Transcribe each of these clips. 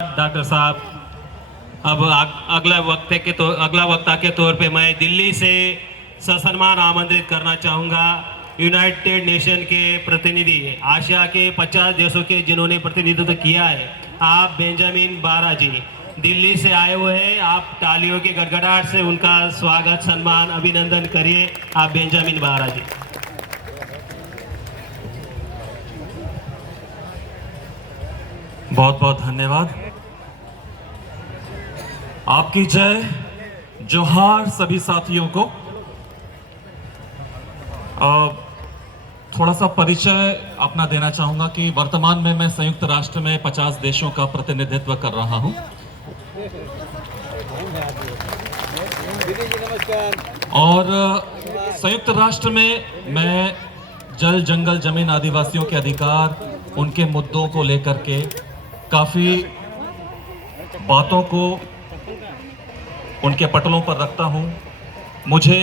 Doctor साहब, अब अगला वक्ता के तौर पे मैं दिल्ली से ससम्मान आमंत्रित करना चाहूँगा यूनाइटेड नेशन के प्रतिनिधि, आशिया के 50 देशों के जिन्होंने प्रतिनिधित्व किया है, आप बेंजामिन बारा जी दिल्ली से आए हुए हैं। आप तालियों की गड़गड़ाहट से उनका स्वागत, सम्मान, अभिनंदन करिए। आप बेंजामिन बारा जी। बहुत बहुत धन्यवाद। आपकी जय, जोहार सभी साथियों को। थोड़ा सा परिचय अपना देना चाहूंगा कि वर्तमान में मैं संयुक्त राष्ट्र में 50 देशों का प्रतिनिधित्व कर रहा हूं और संयुक्त राष्ट्र में मैं जल, जंगल, जमीन, आदिवासियों के अधिकार, उनके मुद्दों को लेकर के काफ़ी बातों को उनके पटलों पर रखता हूं। मुझे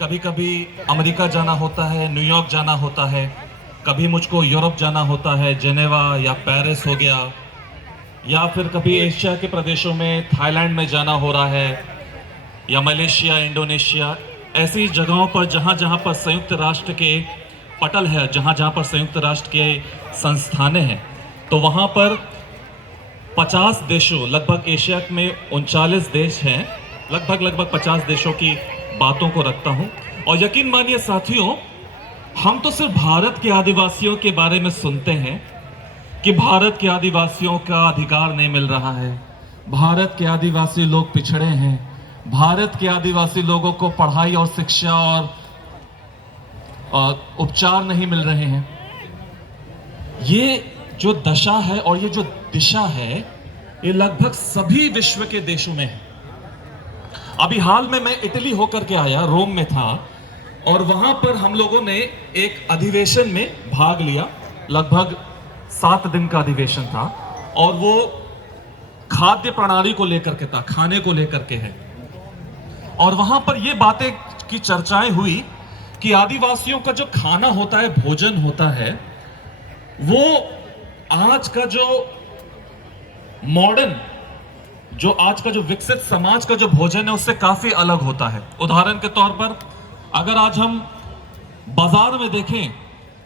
कभी कभी अमेरिका जाना होता है, न्यूयॉर्क जाना होता है, कभी मुझको यूरोप जाना होता है, जेनेवा या पेरिस हो गया, या फिर कभी एशिया के प्रदेशों में थाईलैंड में जाना हो रहा है, या मलेशिया, इंडोनेशिया, ऐसी जगहों पर जहाँ जहाँ पर संयुक्त राष्ट्र के पटल है, जहाँ जहाँ पर संयुक्त राष्ट्र के संस्थानें हैं, तो वहाँ पर 50 देशों, लगभग एशिया में 39 देश हैं, लगभग 50 देशों की बातों को रखता हूं। और यकीन मानिए साथियों, हम तो सिर्फ भारत के आदिवासियों के बारे में सुनते हैं कि भारत के आदिवासियों का अधिकार नहीं मिल रहा है, भारत के आदिवासी लोग पिछड़े हैं, भारत के आदिवासी लोगों को पढ़ाई और शिक्षा और उपचार नहीं मिल रहे हैं। ये जो दशा है और ये जो दिशा है, ये लगभग सभी विश्व के देशों में है। अभी हाल में मैं इटली होकर के आया, रोम में था, और वहां पर हम लोगों ने एक अधिवेशन में भाग लिया। लगभग 7 दिन का अधिवेशन था और वो खाद्य प्रणाली को लेकर के था, खाने को लेकर के है। और वहां पर ये बातें की चर्चाएं हुई कि आदिवासियों का जो खाना होता है, भोजन होता है, वो आज का जो मॉडर्न, जो आज का जो विकसित समाज का जो भोजन है, उससे काफी अलग होता है। उदाहरण के तौर पर अगर आज हम बाजार में देखें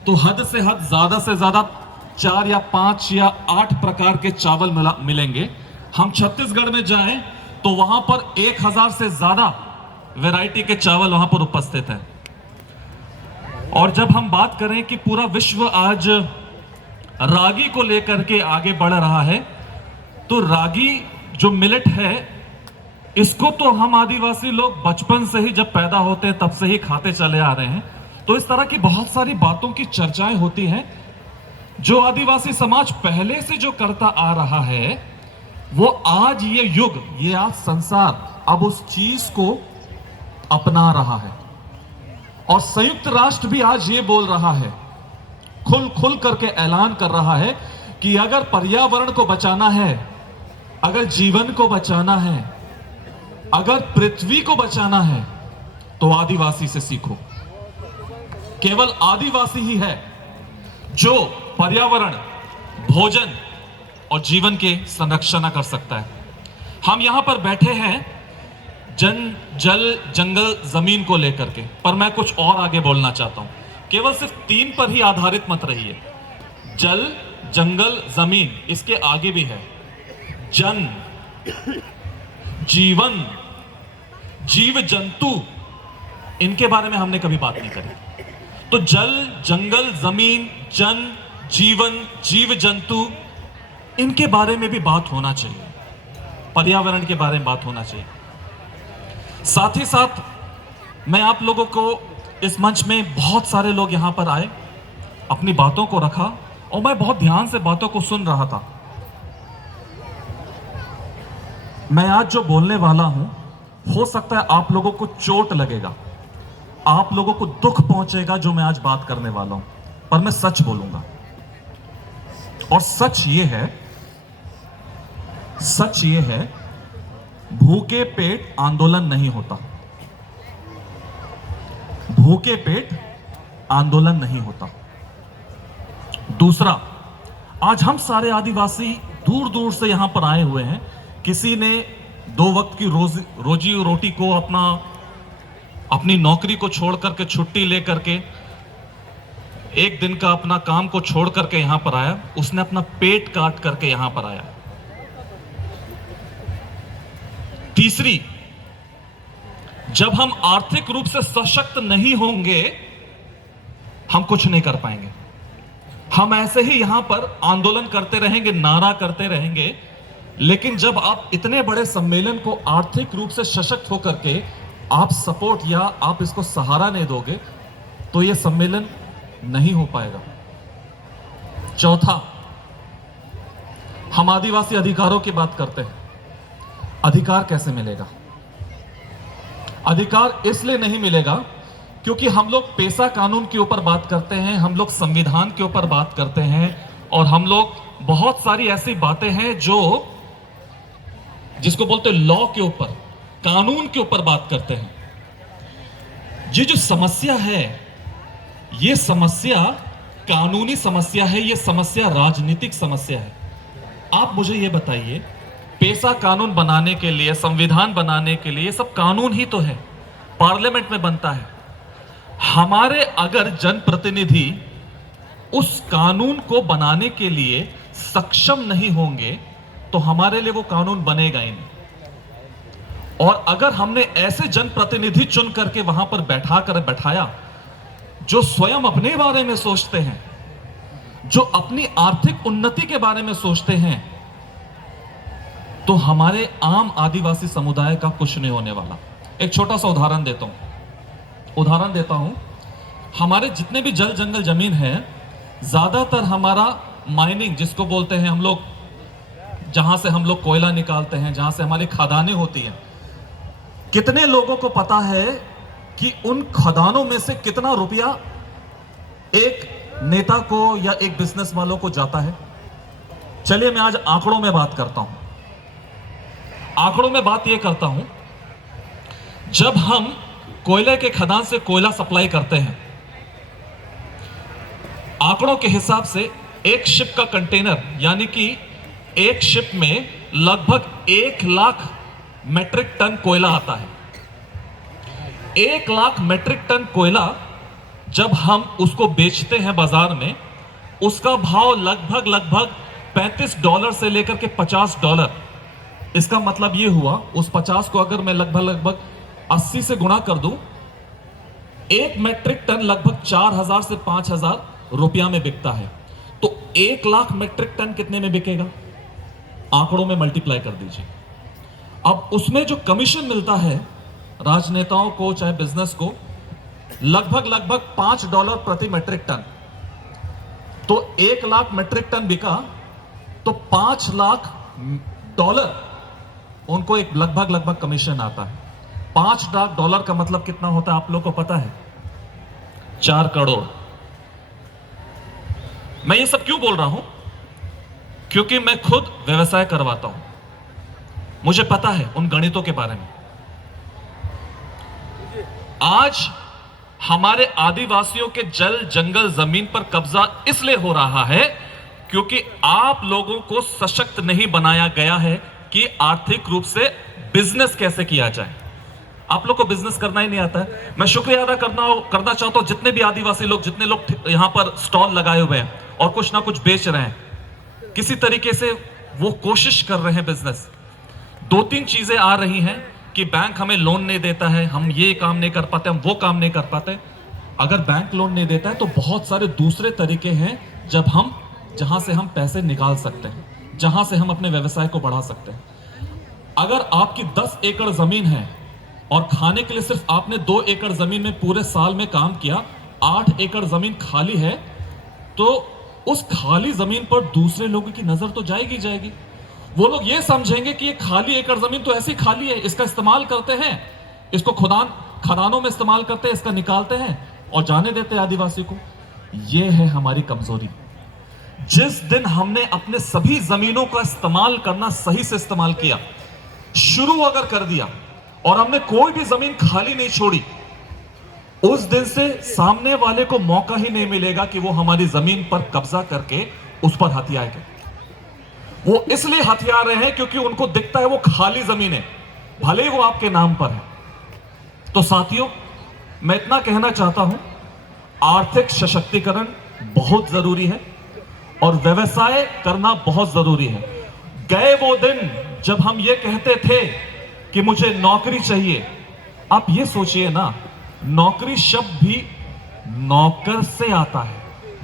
तो हद से हद, ज्यादा से ज्यादा 4 या 5 या 8 प्रकार के चावल मिलेंगे। हम छत्तीसगढ़ में जाएं तो वहां पर 1000 से ज्यादा वैरायटी के चावल वहां पर उपस्थित हैं। और जब हम बात करें कि पूरा विश्व आज रागी को लेकर के आगे बढ़ रहा है, तो रागी जो मिलेट है, इसको तो हम आदिवासी लोग बचपन से ही, जब पैदा होते हैं तब से ही खाते चले आ रहे हैं। तो इस तरह की बहुत सारी बातों की चर्चाएं होती हैं। जो आदिवासी समाज पहले से जो करता आ रहा है, वो आज ये युग, ये आज संसार अब उस चीज को अपना रहा है। और संयुक्त राष्ट्र भी आज ये बोल रहा है, खुल करके ऐलान कर रहा है कि अगर पर्यावरण को बचाना है, अगर जीवन को बचाना है, अगर पृथ्वी को बचाना है, तो आदिवासी से सीखो। केवल आदिवासी ही है जो पर्यावरण, भोजन और जीवन के संरक्षण कर सकता है। हम यहां पर बैठे हैं जल, जंगल, जमीन को लेकर के, पर मैं कुछ और आगे बोलना चाहता हूं। केवल सिर्फ 3 पर ही आधारित मत रहिए। जल, जंगल, जमीन, इसके आगे भी है जन, जीवन, जीव जंतु। इनके बारे में हमने कभी बात नहीं करी। तो जल, जंगल, जमीन, जन, जीवन, जीव जंतु, इनके बारे में भी बात होना चाहिए। पर्यावरण के बारे में बात होना चाहिए। साथ ही साथ मैं आप लोगों को, इस मंच में बहुत सारे लोग यहां पर आए, अपनी बातों को रखा, और मैं बहुत ध्यान से बातों को सुन रहा था। मैं आज जो बोलने वाला हूं, हो सकता है आप लोगों को चोट लगेगा, आप लोगों को दुख पहुंचेगा जो मैं आज बात करने वाला हूं, पर मैं सच बोलूंगा। और सच ये है, भूखे पेट आंदोलन नहीं होता। भूखे पेट आंदोलन नहीं होता। दूसरा, आज हम सारे आदिवासी दूर दूर से यहां पर आए हुए हैं। किसी ने 2 वक्त की रोजी रोटी को अपनी नौकरी को छोड़ करके, छुट्टी लेकर के, एक दिन का अपना काम को छोड़ करके यहां पर आया। उसने अपना पेट काट करके यहां पर आया। तीसरी, जब हम आर्थिक रूप से सशक्त नहीं होंगे, हम कुछ नहीं कर पाएंगे। हम ऐसे ही यहां पर आंदोलन करते रहेंगे, नारा करते रहेंगे, लेकिन जब आप इतने बड़े सम्मेलन को आर्थिक रूप से सशक्त होकर के आप सपोर्ट या आप इसको सहारा नहीं दोगे, तो यह सम्मेलन नहीं हो पाएगा। चौथा, हम आदिवासी अधिकारों की बात करते हैं। अधिकार कैसे मिलेगा? अधिकार इसलिए नहीं मिलेगा क्योंकि हम लोग पेशा कानून के ऊपर बात करते हैं, हम लोग संविधान के ऊपर बात करते हैं, और हम लोग बहुत सारी ऐसी बातें हैं जो जिसको बोलते हैं लॉ के ऊपर, कानून के ऊपर बात करते हैं। ये जो समस्या है, ये समस्या कानूनी समस्या है, ये समस्या राजनीतिक समस्या है। आप मुझे ये बताइए, पेशा कानून बनाने के लिए, संविधान बनाने के लिए, ये सब कानून ही तो है, पार्लियामेंट में बनता है। हमारे अगर जनप्रतिनिधि उस कानून को बनाने के लिए सक्षम नहीं होंगे तो हमारे लिए वो कानून बनेगा ही नहीं। और अगर हमने ऐसे जनप्रतिनिधि चुन करके वहां पर बैठाया जो स्वयं अपने बारे में सोचते हैं, जो अपनी आर्थिक उन्नति के बारे में सोचते हैं, तो हमारे आम आदिवासी समुदाय का कुछ नहीं होने वाला। एक छोटा सा उदाहरण देता हूं। हमारे जितने भी जल जंगल जमीन है, ज्यादातर हमारा माइनिंग जिसको बोलते हैं हम लोग, जहां से हम लोग कोयला निकालते हैं, जहां से हमारी खदानें होती हैं, कितने लोगों को पता है कि उन खदानों में से कितना रुपया एक नेता को या एक बिजनेस वालों को जाता है? चलिए मैं आज आंकड़ों में बात करता हूं। आंकड़ों में बात यह करता हूं, जब हम कोयले के खदान से कोयला सप्लाई करते हैं, आंकड़ों के हिसाब से एक शिप का कंटेनर, यानी कि एक शिप में लगभग 1 लाख मेट्रिक टन कोयला आता है। 1 लाख मेट्रिक टन कोयला जब हम उसको बेचते हैं बाजार में, उसका भाव लगभग $35 से लेकर के $50। इसका मतलब यह हुआ, उस 50 को अगर मैं लगभग 80 से गुणा कर दूं, 1 मेट्रिक टन लगभग 4000 से 5000 रुपया में बिकता है। तो 1 लाख मेट्रिक टन कितने में बिकेगा? आंकड़ों में मल्टीप्लाई कर दीजिए। अब उसमें जो कमीशन मिलता है राजनेताओं को, चाहे बिजनेस को, लगभग $5 प्रति मेट्रिक टन। तो 1 लाख मेट्रिक टन बिका तो $5 लाख उनको एक लगभग कमीशन आता है। $5 लाख का मतलब कितना होता है आप लोगों को पता है? 4 करोड़। मैं ये सब क्यों बोल रहा हूं? क्योंकि मैं खुद व्यवसाय करवाता हूं, मुझे पता है उन गणितों के बारे में। आज हमारे आदिवासियों के जल जंगल जमीन पर कब्जा इसलिए हो रहा है क्योंकि आप लोगों को सशक्त नहीं बनाया गया है कि आर्थिक रूप से बिजनेस कैसे किया जाए। आप लोग को बिजनेस करना ही नहीं आता है। मैं शुक्रिया अदा करना चाहता हूं जितने भी आदिवासी लोग, जितने लोग यहां पर स्टॉल लगाए हुए हैं और कुछ ना कुछ बेच रहे हैं, किसी तरीके से वो कोशिश कर रहे हैं बिजनेस। 2-3 चीजें आ रही हैं कि बैंक हमें लोन नहीं देता है, हम ये काम नहीं कर पाते, हम वो काम नहीं कर पाते। अगर बैंक लोन नहीं देता है तो बहुत सारे दूसरे तरीके हैं जहां से हम पैसे निकाल सकते हैं, जहां से हम अपने व्यवसाय को बढ़ा सकते हैं। अगर आपकी 10 एकड़ जमीन है और खाने के लिए सिर्फ आपने 2 एकड़ जमीन में पूरे साल में काम किया, 8 एकड़ जमीन खाली है, तो उस खाली जमीन पर दूसरे लोगों की नजर तो जाएगी। वो लोग ये समझेंगे कि ये खाली एकड़ जमीन तो ऐसी खाली है, इसका इस्तेमाल करते हैं, इसको खदानों में इस्तेमाल करते हैं, इसका निकालते हैं और जाने देते हैं आदिवासी को। ये है हमारी कमजोरी। जिस दिन हमने अपने सभी जमीनों का इस्तेमाल करना सही से इस्तेमाल किया, शुरू अगर कर दिया और हमने कोई भी जमीन खाली नहीं छोड़ी, उस दिन से सामने वाले को मौका ही नहीं मिलेगा कि वो हमारी जमीन पर कब्जा करके उस पर हाथ आएगा। वो इसलिए हथिया रहे हैं क्योंकि उनको दिखता है वो खाली जमीन है, भले ही वो आपके नाम पर है। तो साथियों, मैं इतना कहना चाहता हूं, आर्थिक सशक्तिकरण बहुत जरूरी है और व्यवसाय करना बहुत जरूरी है। गए वो दिन जब हम ये कहते थे कि मुझे नौकरी चाहिए। आप ये सोचिए ना, नौकरी शब्द भी नौकर से आता है,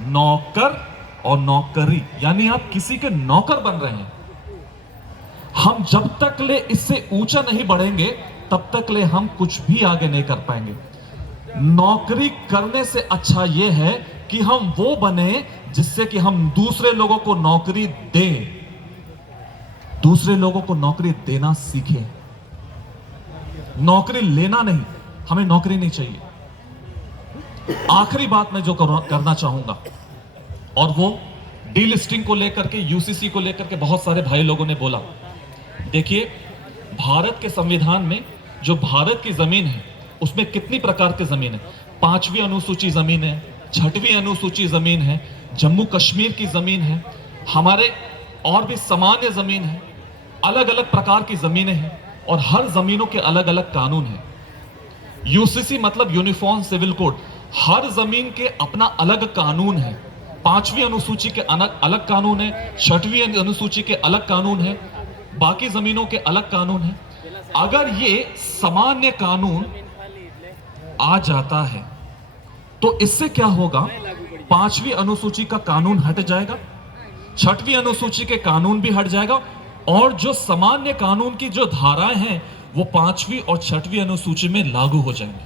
नौकर और नौकरी, यानी आप किसी के नौकर बन रहे हैं। हम जब तक ले इससे ऊंचा नहीं बढ़ेंगे तब तक ले हम कुछ भी आगे नहीं कर पाएंगे। नौकरी करने से अच्छा यह है कि हम वो बने जिससे कि हम दूसरे लोगों को नौकरी दें, दूसरे लोगों को नौकरी देना सीखें। नौकरी लेना नहीं, हमें नौकरी नहीं चाहिए। आखिरी बात मैं जो करना चाहूंगा, और वो डीलिस्टिंग को लेकर के, यूसीसी को लेकर के बहुत सारे भाई लोगों ने बोला। देखिए, भारत के संविधान में जो भारत की जमीन है उसमें कितनी प्रकार की जमीन है। 5वीं अनुसूची जमीन है, 6वीं अनुसूची जमीन है, जम्मू कश्मीर की जमीन है, हमारे और भी सामान्य जमीन है, अलग अलग प्रकार की जमीनें हैं और हर जमीनों के अलग अलग कानून हैं। यूसीसी मतलब यूनिफॉर्म सिविल कोड, हर जमीन के अपना अलग कानून है। 5वीं अनुसूची के अलग कानून है, 6वीं अनुसूची के अलग कानून है, बाकी जमीनों के अलग कानून है। अगर ये सामान्य कानून आ जाता है तो इससे क्या होगा, 5वीं अनुसूची का कानून हट जाएगा, 6वीं अनुसूची के कानून भी हट जाएगा और जो सामान्य कानून की जो धाराएं हैं वो 5वीं और 6वीं अनुसूची में लागू हो जाएंगी।